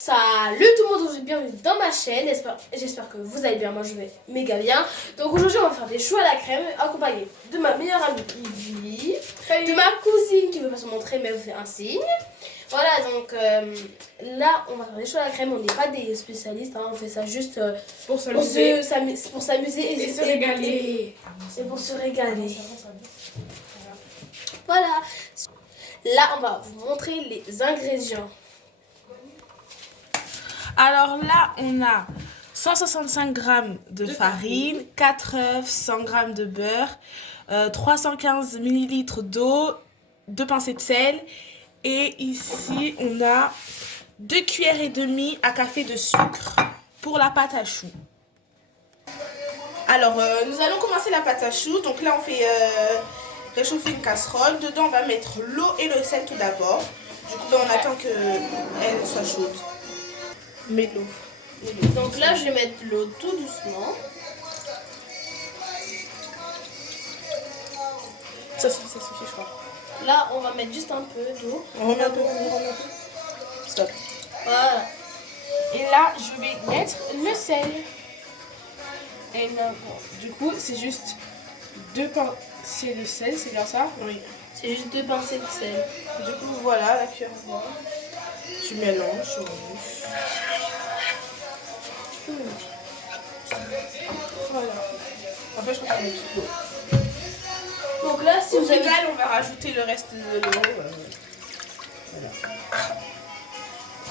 Salut tout le monde, aujourd'hui bienvenue dans ma chaîne, j'espère que vous allez bien, moi je vais méga bien. Donc aujourd'hui on va faire des choux à la crème accompagnés de ma meilleure amie Ivy, de ma cousine qui ne veut pas se montrer mais elle fait un signe. Voilà donc là on va faire des choux à la crème, on n'est pas des spécialistes, hein, on fait ça juste pour s'amuser et se régaler. Et pour se régaler. Voilà, là on va vous montrer les ingrédients. Alors là, on a 165 g de farine, 4 œufs, 100 g de beurre, 315 ml d'eau, 2 pincées de sel. Et ici, on a 2 cuillères et demie à café de sucre pour la pâte à choux. Alors, nous allons commencer la pâte à choux. Donc là, on fait réchauffer une casserole. Dedans, on va mettre l'eau et le sel tout d'abord. Du coup, on attend qu'elle soit chaude. Mets l'eau. Donc là, je vais mettre l'eau tout doucement. Ça suffit, je crois. Là, on va mettre juste un peu d'eau. On remet un peu. Stop. Voilà. Et là, je vais mettre le sel. Et là, bon, du coup, c'est juste 2 pincées de sel, c'est bien ça? Oui. C'est juste 2 pincées de sel. Du coup, voilà, la cuillère. Tu mélanges. Voilà. Après, je crois qu'on met tout l'eau. Donc là, si Au vous avez... final, on va rajouter le reste de l'eau. Voilà.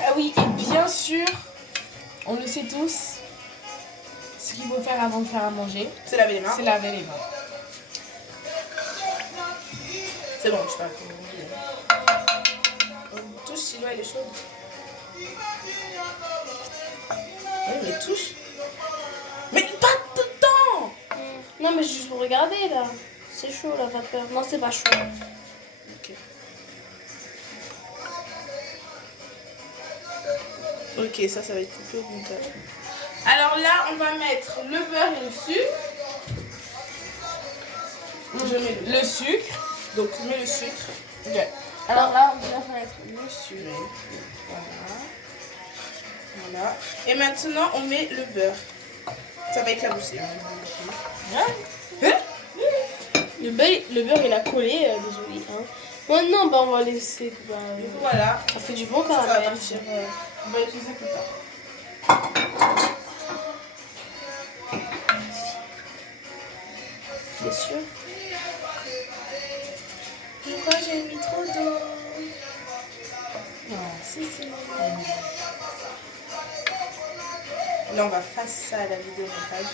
Ah oui, et bien sûr, on le sait tous, ce qu'il faut faire avant de faire à manger, C'est laver les mains. c'est laver les mains. C'est bon, je parle. On touche, sinon elle est chaude. Oui, mais touche. Mais pas dedans. Non, mais juste pour regarder, là. C'est chaud, la vapeur. Non, c'est pas chaud. Ok. Ok, ça va être coupé au montage. Alors là, on va mettre le beurre et le sucre. Je mets Le sucre. Donc, tu mets le sucre. Okay. Alors là, on va mettre le sucre. Voilà. Et maintenant, on met le beurre. Ça va éclabousser. Le beurre, il a collé, désolé. Hein. Maintenant, bah, on va laisser... Bah, Du coup, voilà. ça fait du bon Ça va caramel. partir. On va l'utiliser plus tard. Bien sûr. Pourquoi j'ai mis trop d'eau? Si. Là, on va faire ça à la vidéo montage.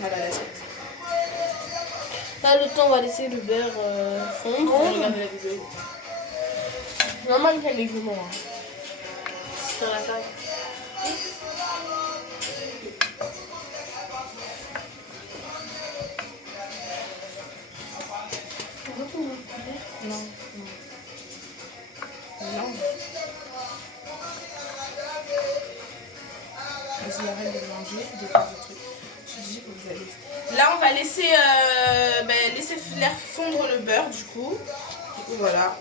Voilà l'assiette. Là, le temps, on va laisser le beurre fondre. On regarde la vidéo. Normal qu'il y a des légumes. C'est dans la table. Non. Vas-y, arrête de manger, de faire des trucs. Je dis que vous allez. Là, on va laisser, laisser fondre le beurre, du coup. Voilà.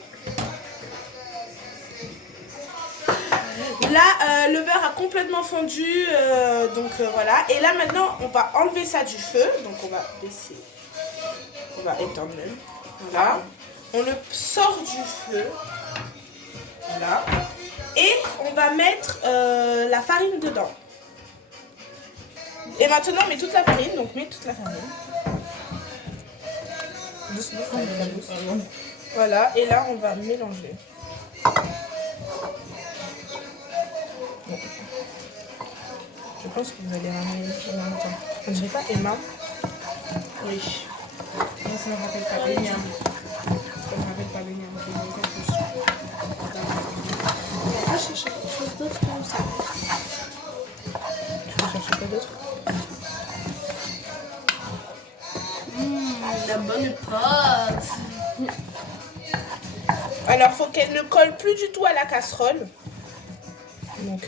Là, le beurre a complètement fondu, voilà. Et là, maintenant, on va enlever ça du feu. Donc, on va baisser. On va éteindre même. Voilà. On le sort du feu. Voilà. Et on va mettre la farine dedans. Et maintenant, on met toute la farine. Donc, mets toute la farine. Doucement, voilà. Et là, on va mélanger. Bon. Je pense que vous allez ramener en même temps. On dirait pas Emma? Oui. Moi, ça me rappelle pas Bénia. Ça me rappelle pas Bénia. On va chercher quelque chose d'autre comme ça. Tu veux chercher quoi d'autre? La bonne pâte. Alors, faut qu'elle ne colle plus du tout à la casserole. Donc,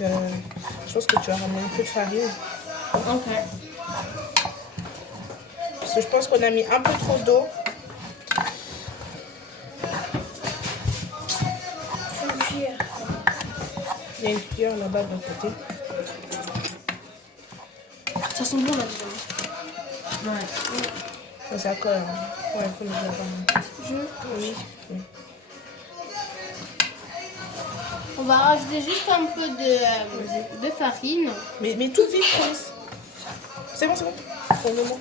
je pense que tu vas ramener un peu de farine. Ok. Parce que je pense qu'on a mis un peu trop d'eau. Faut le cuire. Il y a une cuillère là-bas de l'autre côté. Ça sent bon là déjà. Ouais. Ça colle. Hein. Ouais, il faut le dire quand même. Oui. On va rajouter juste un peu de farine. Mais tout vite, Chris. C'est bon, c'est bon. Pour le moment.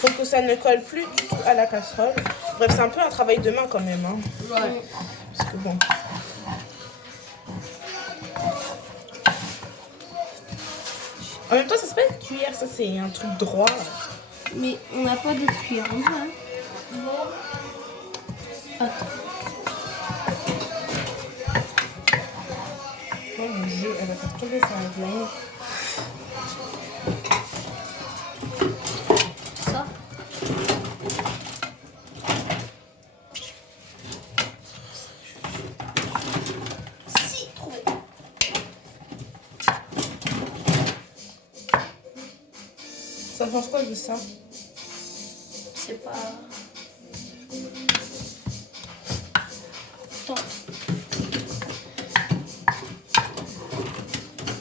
Faut que ça ne colle plus du tout à la casserole. Bref, c'est un peu un travail de main quand même. Hein. Ouais. Parce que bon. En même temps, ça s'appelle cuillère, ça c'est un truc droit. Mais on n'a pas de cuillère en vrai. Attends. Oh mon dieu, elle va faire tomber sa line. Ça. Citron. Ça change quoi de ça? C'est pas... Attends.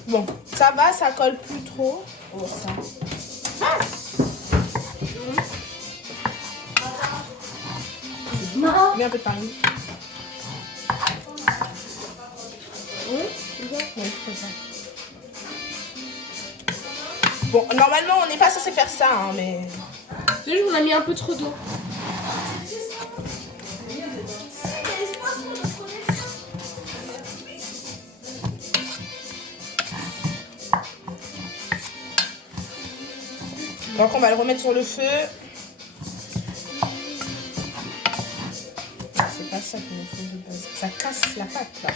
Bon, ça va, ça colle plus trop. Oh, ça. Non. Mets un peu de farine. Oui, comme ça. Bon, normalement, on n'est pas censé faire ça, hein, mais... C'est juste qu'on a mis un peu trop d'eau. Donc, on va le remettre sur le feu. C'est pas ça qu'il nous faut de base. Ça casse la pâte, là.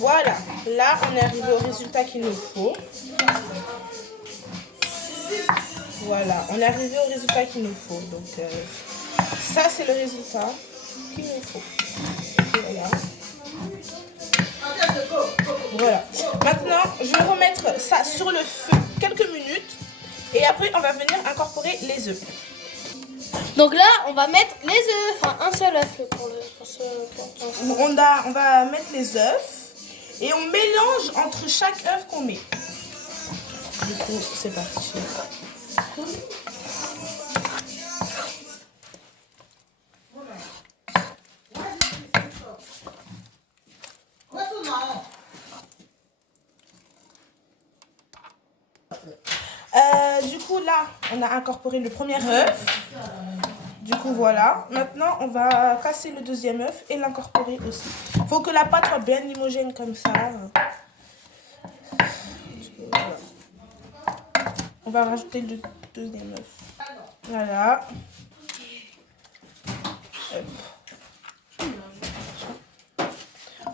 Voilà, là on est arrivé au résultat qu'il nous faut. Voilà, on est arrivé au résultat qu'il nous faut. Donc ça c'est le résultat qu'il nous faut. Voilà. Voilà. Maintenant, je vais remettre ça sur le feu quelques minutes et après on va venir incorporer les œufs. Donc là, on va mettre les œufs. Enfin, un seul œuf pour le... On va mettre les œufs et on mélange entre chaque œuf qu'on met. Du coup, c'est parti. Du coup, là, on a incorporé le premier œuf. Du coup, voilà. Maintenant, on va casser le deuxième œuf et l'incorporer aussi. Il faut que la pâte soit bien homogène comme ça. Voilà. On va rajouter le deuxième œuf. Voilà. Hop.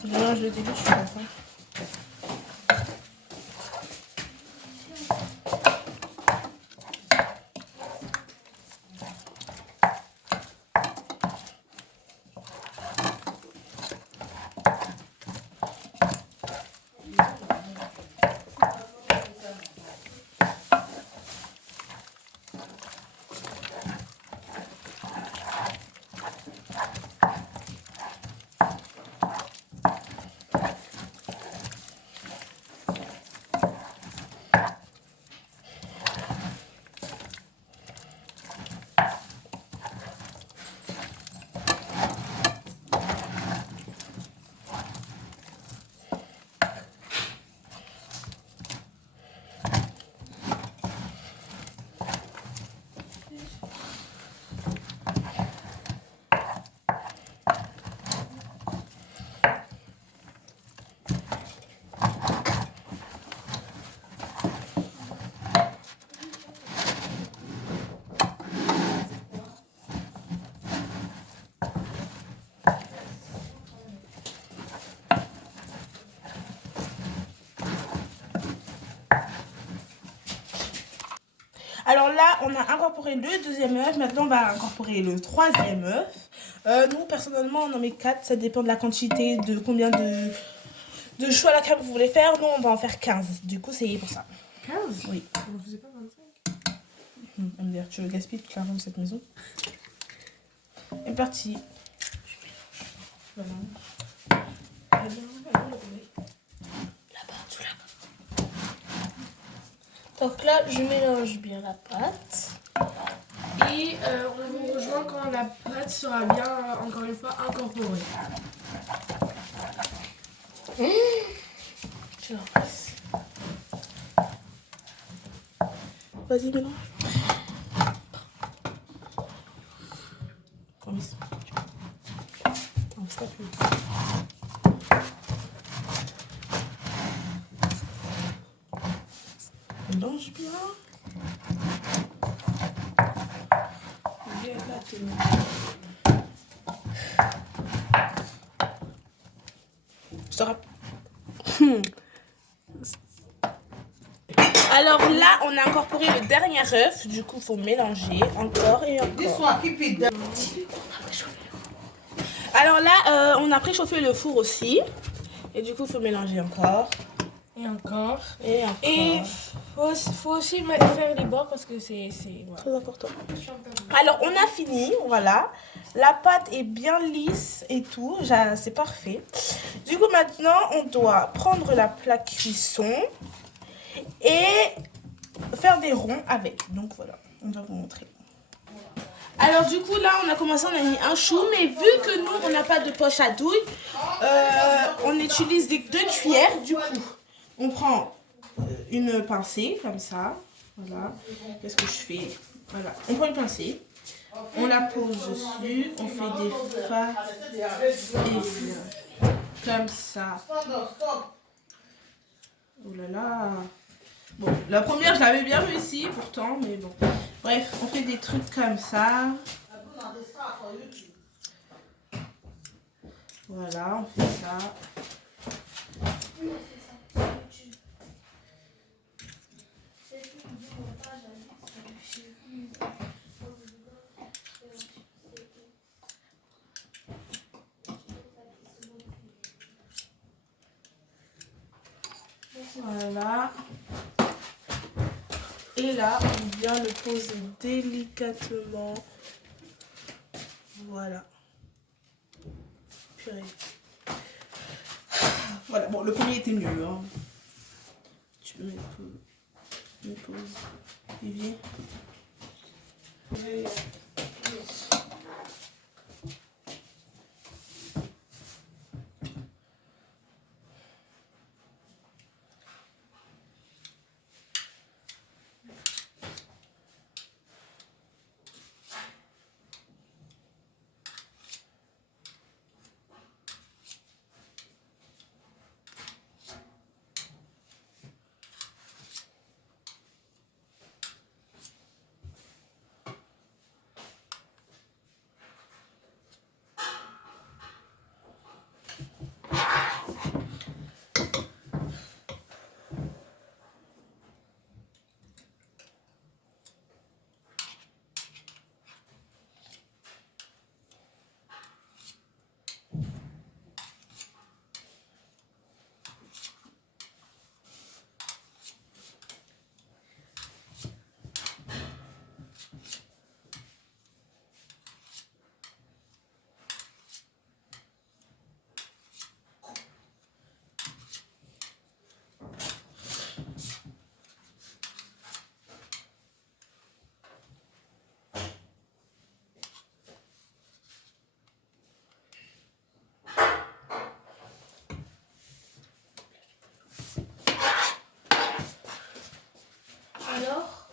Je mélange le début, je suis content. là, on a incorporé le deuxième œuf. Maintenant, on va incorporer le troisième œuf. Nous, personnellement, on en met 4. Ça dépend de la quantité, de combien de choux à la crème vous voulez faire. Nous, on va en faire 15. Du coup, c'est pour ça. 15? Oui. On faisait pas 25? On va dire, tu veux gaspiller toute l'argent de cette maison. C'est parti. Je mélange. Donc là, je mélange bien la pâte. Et on vous rejoint quand la pâte sera bien, encore une fois, incorporée. Je l'embrasse. Vas-y, mélange. Comme ça. Comme ça, mélange bien. Je te rappelle. Alors là, on a incorporé le dernier œuf. Du coup, il faut mélanger encore et encore. Alors là, on a préchauffé le four aussi. Et du coup, il faut mélanger encore. Et encore. Et encore. Et faut aussi faire les bords parce que c'est voilà. Très important. Alors, on a fini, voilà. La pâte est bien lisse et tout, c'est parfait. Du coup, maintenant, on doit prendre la plaque cuisson et faire des ronds avec. Donc, voilà, on va vous montrer. Alors, du coup, là, on a commencé, on a mis un chou, mais vu que nous, on n'a pas de poche à douille, on utilise des 2 cuillères. Du coup, on prend une pincée, comme ça. Voilà. Qu'est-ce que je fais? Voilà. On prend une pincée. On la pose dessus, on fait des faces et comme ça. Oh là là. Bon, la première, je l'avais bien réussi pourtant, mais bon. Bref, on fait des trucs comme ça. Voilà, on fait ça. Voilà. Et là, on vient le poser délicatement. Voilà. Purée. Voilà, bon, le premier était mieux. Hein. Tu peux mettre une pause. Vivier. Alors,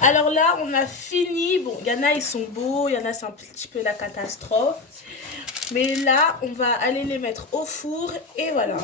alors là, on a fini. Bon, il y en a, ils sont beaux. Il y en a, c'est un petit peu la catastrophe. Mais là, on va aller les mettre au four et voilà.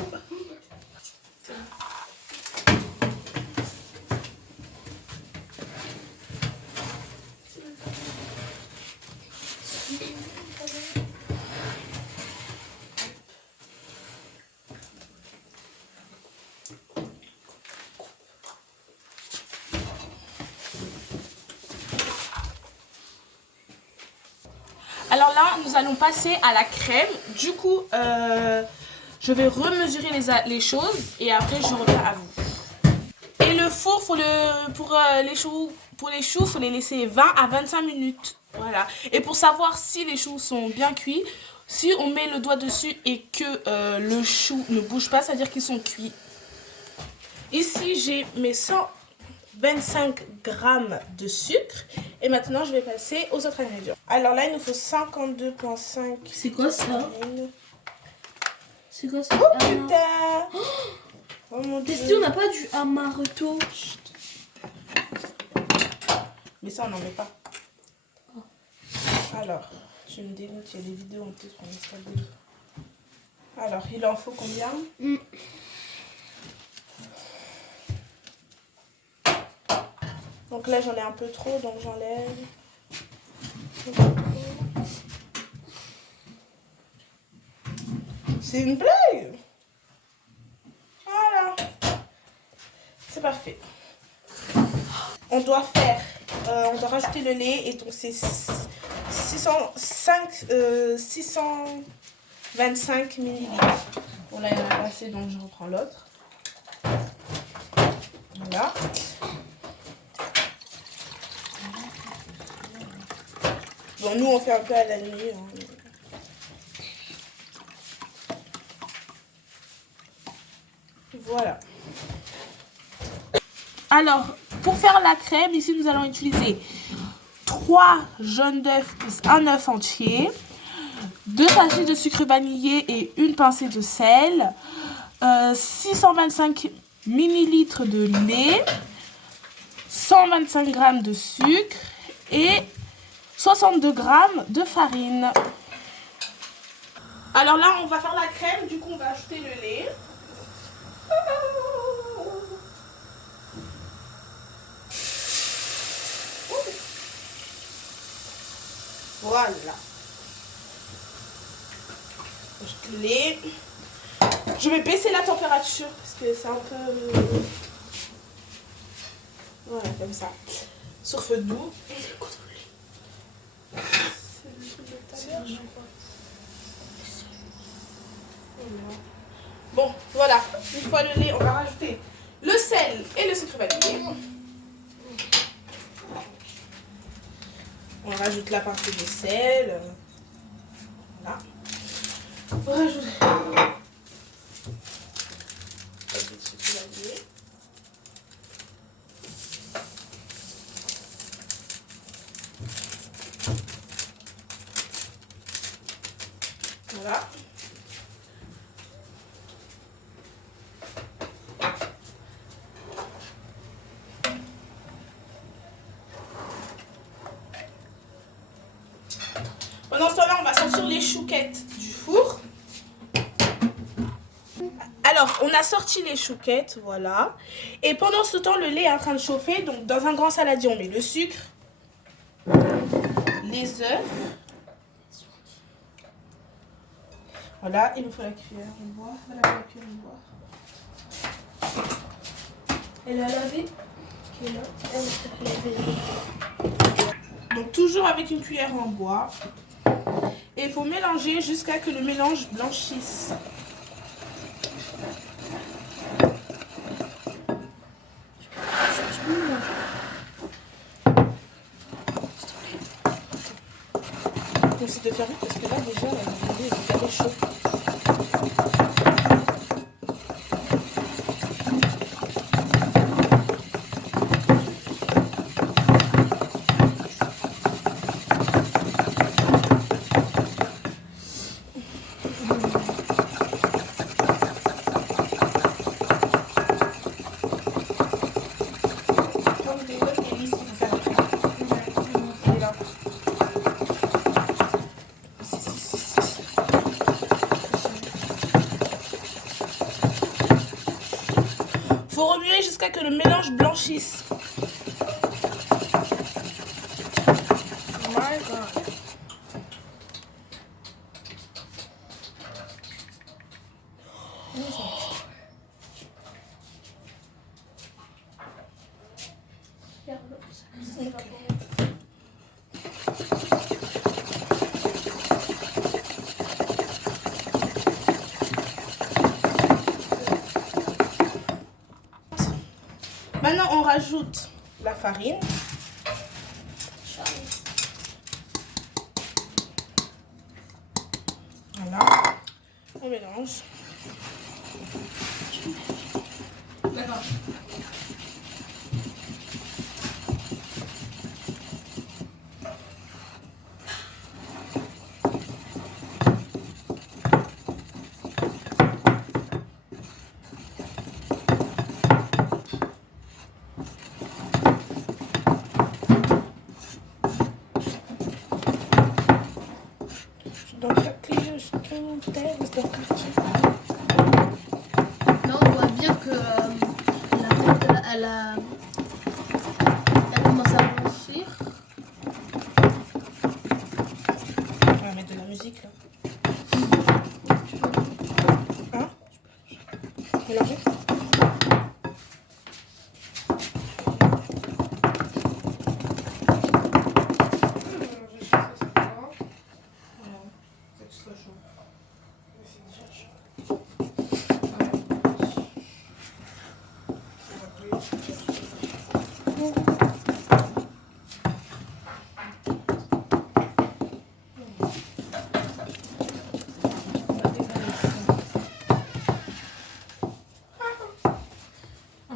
Alors là, nous allons passer à la crème. Du coup, je vais remesurer les choses et après je reviens à vous. Et le four, pour les choux, faut les laisser 20 à 25 minutes. Voilà. Et pour savoir si les choux sont bien cuits, si on met le doigt dessus et que le chou ne bouge pas, ça veut dire qu'ils sont cuits. Ici, j'ai mes 125 grammes de sucre. Et maintenant, je vais passer aux autres ingrédients. Alors là, il nous faut 52,5. C'est quoi ça? C'est quoi ça? Oh putain! Oh mon Dieu! Si on n'a pas du amaretto. Mais ça, on n'en met pas. Alors, tu me dégoûtes, il y a des vidéos en plus pour Instagram. Alors, il en faut combien? Donc là, j'en ai un peu trop, donc j'enlève. C'est une blague! Voilà. C'est parfait. On doit rajouter le lait et donc c'est 625 millilitres. Bon là, il y en a pas assez, donc je reprends l'autre. Voilà. Bon, nous, on fait un peu à la nuit. Hein. Voilà. Alors, pour faire la crème, ici, nous allons utiliser 3 jaunes d'œufs plus un œuf entier, 2 sachets de sucre vanillé et une pincée de sel, 625 millilitres de lait, 125 g de sucre et 62 g de farine. Alors là, on va faire la crème, du coup, on va ajouter le lait. Voilà. Ajoute le lait. Je vais baisser la température parce que c'est un peu... Voilà, comme ça. Sur feu doux. Bon, voilà. Une fois le lait, on va rajouter le sel et le sucre vanillé. On rajoute la pincée de sel. Voilà. On rajoute le sucre vanillé. Voilà. Pendant ce temps-là, on va sortir les chouquettes du four. Alors, on a sorti les chouquettes, voilà. Et pendant ce temps, le lait est en train de chauffer. Donc, dans un grand saladier, on met le sucre, les œufs. Voilà, il me faut la cuillère en bois. Voilà la cuillère en bois. Elle a lavé. Qui est là. Elle a lavé. Donc, toujours avec une cuillère en bois. Et il faut mélanger jusqu'à ce que le mélange blanchisse. Donc c'est de faire vite parce que là déjà le lait est très chaud. Faut remuer jusqu'à que le mélange blanchisse. Oh my god. Maintenant, on rajoute la farine. Voilà. On mélange. D'accord. Là, on voit bien que elle commence à blanchir. On va mettre de la musique là. Hein? Mélanger.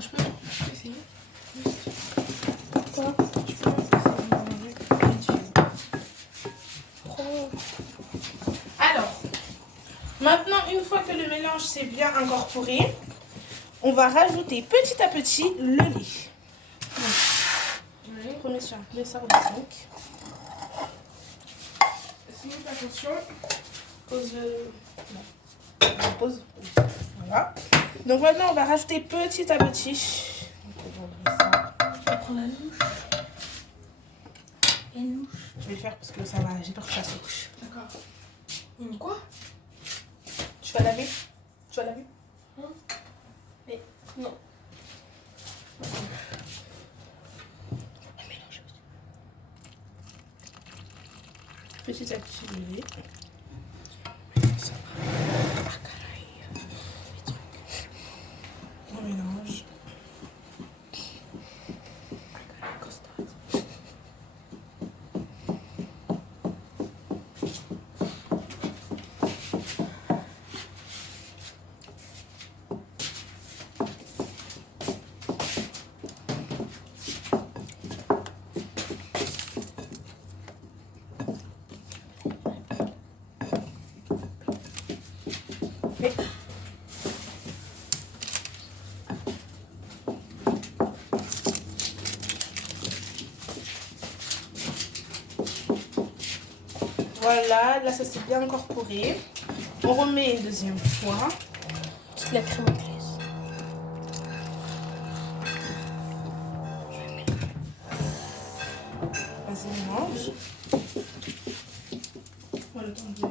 Je peux essayer. Quoi? Alors, maintenant, une fois que le mélange s'est bien incorporé, on va rajouter petit à petit le lait. Donc, mets ça au 5. Attention. Pause. Non. Pause. Voilà. Donc maintenant, on va rajouter petit à petit. On prend la louche. Et une louche. Je vais le faire parce que ça va, j'ai peur que ça saute. D'accord. Une quoi? Tu vas laver? Tu vas laver? Mais non. Petit à petit le lait. Ça va. Les trucs. On mélange. Voilà, là ça s'est bien incorporé. On remet une deuxième fois. Toute la crème anglaise. Vas-y, mélange. On a le temps de...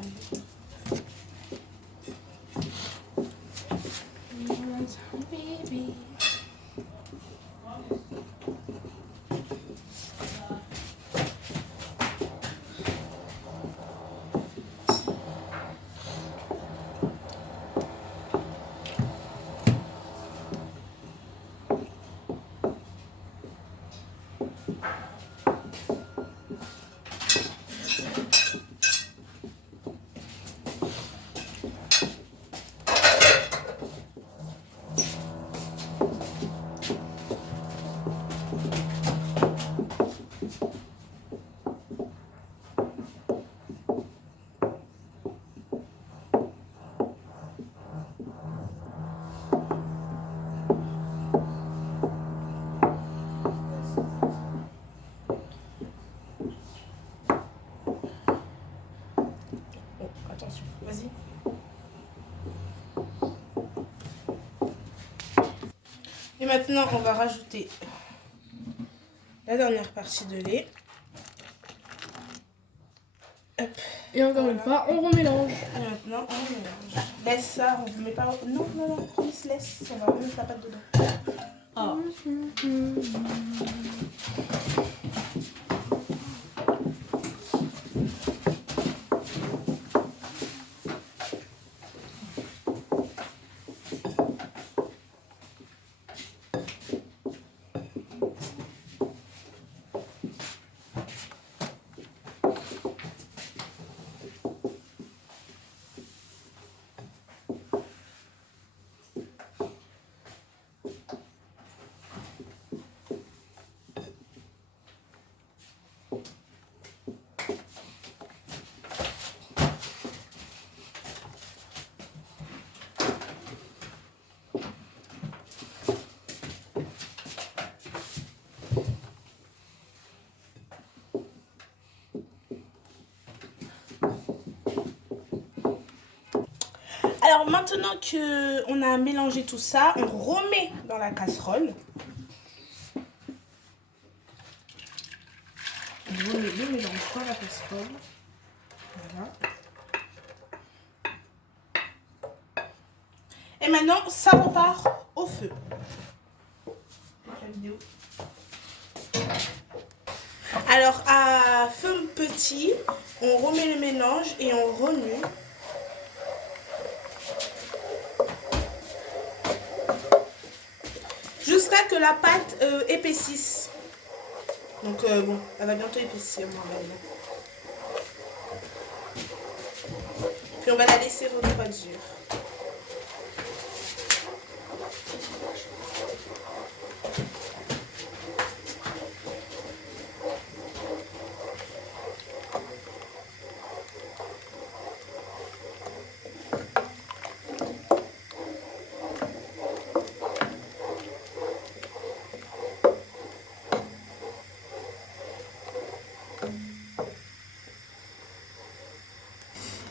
Attention, vas-y. Et maintenant, on va rajouter la dernière partie de lait. Hop. Et encore une fois, on remélange. Et maintenant, on mélange. Laisse ça, on ne met pas... Non, non, non, Chris, laisse. On va mettre la pâte dedans. Ah. Alors maintenant qu'on a mélangé tout ça, on remet dans la casserole. On remet le mélange dans la casserole. Voilà. Et maintenant, ça repart au feu. La vidéo. Alors à feu petit, on remet le mélange et on remue. Jusqu'à que la pâte épaississe. Donc bon, elle va bientôt épaissir, moi, puis on va la laisser refroidir.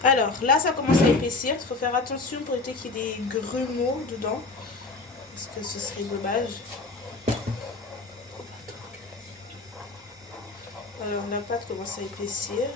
Alors là, ça commence à épaissir. Il faut faire attention pour éviter qu'il y ait des grumeaux dedans. Parce que ce serait dommage. Alors la pâte commence à épaissir.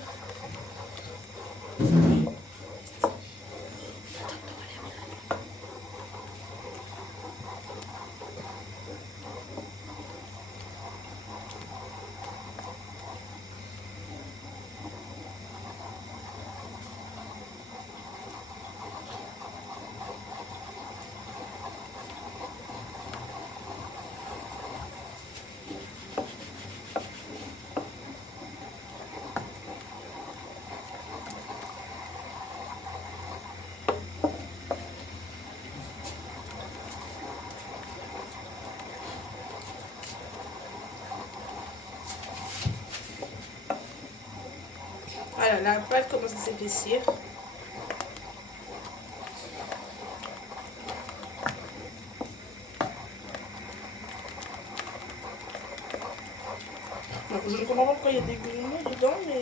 Voilà, la pâte commence à s'épaissir. Je ne comprends pas pourquoi il y a des grumeaux dedans, mais...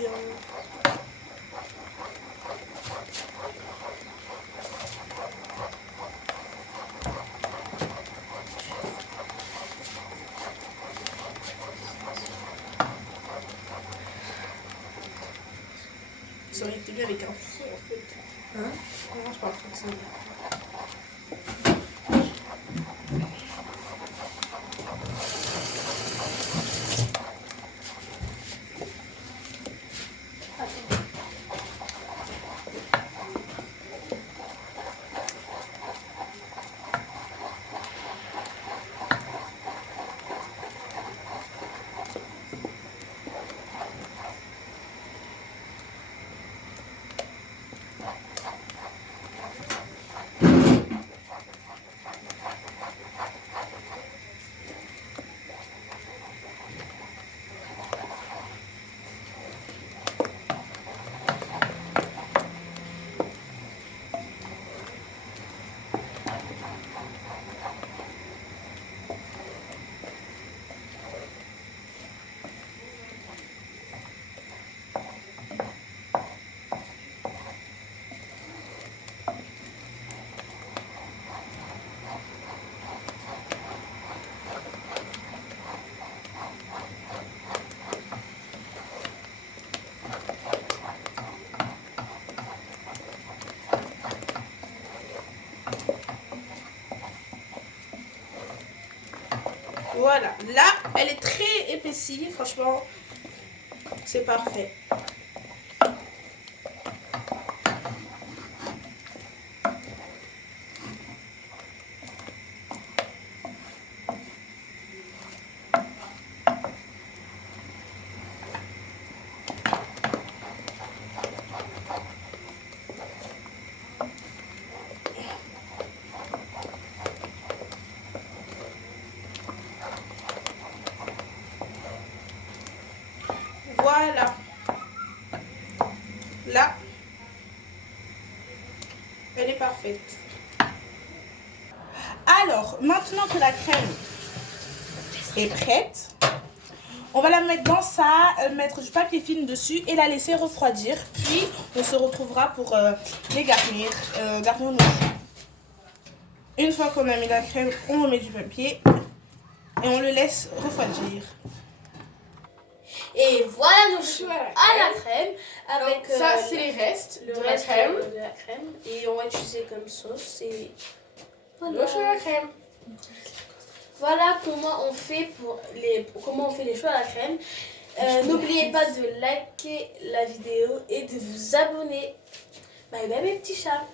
Ça aurait été bien avec un feu en fait. Hein? Non, je parle français. Voilà, là, elle est très épaissie, franchement, c'est parfait. Voilà. Là, elle est parfaite. Alors, maintenant que la crème est prête, on va la mettre dans ça, mettre du papier film dessus et la laisser refroidir. Puis, on se retrouvera pour les garnir, garnir nos choux. Une fois qu'on a mis la crème, on remet du papier et on le laisse refroidir. Et voilà nos choux à la crème avec Ça, c'est les restes le de la reste crème. de la crème. Et on va utiliser comme sauce. Et Le chou à la crème. voilà comment on fait les choux à la crème. N'oubliez pas de liker la vidéo et de vous abonner. Bye bye mes petits chats.